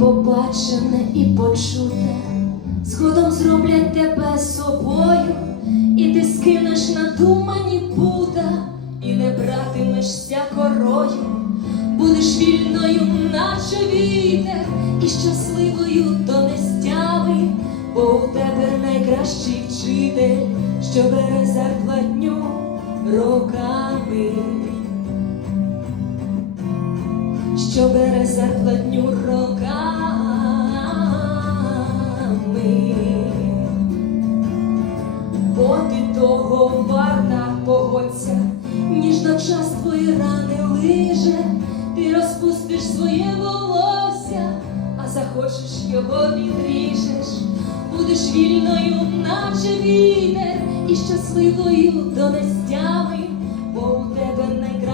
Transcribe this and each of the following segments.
побачене і почуте, згодом зроблять тебе собою, і ти скинеш на тумані пута, і не братимешся корою, будеш вільною, наче вітер, і щасливою до нестями, бо у тебе найкращий вчитель, що бере зарплатню роками що бере зарплатню роками. Бо ти того варта погодься, ніжно час твої рани лиже, ти розпустиш своє волосся, а захочеш його відріжеш, будеш вільною, наче вітер, і щасливою до нестями,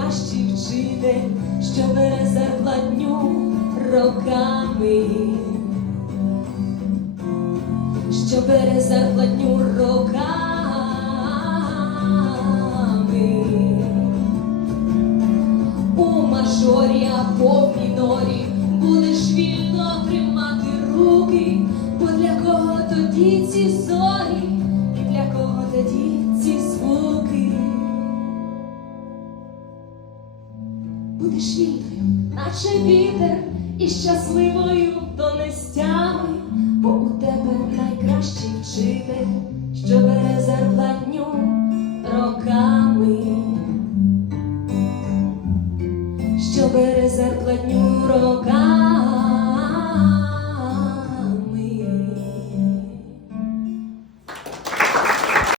найкращий вчитель, що бере зарплатню роками, що бере зарплатню роками. У мажорі або в мінорі Будеш вільною, наче вітер, і щасливою до нестями, бо у тебе найкращий вчитель, що бере зарплатню роками, що бере зарплатню роками.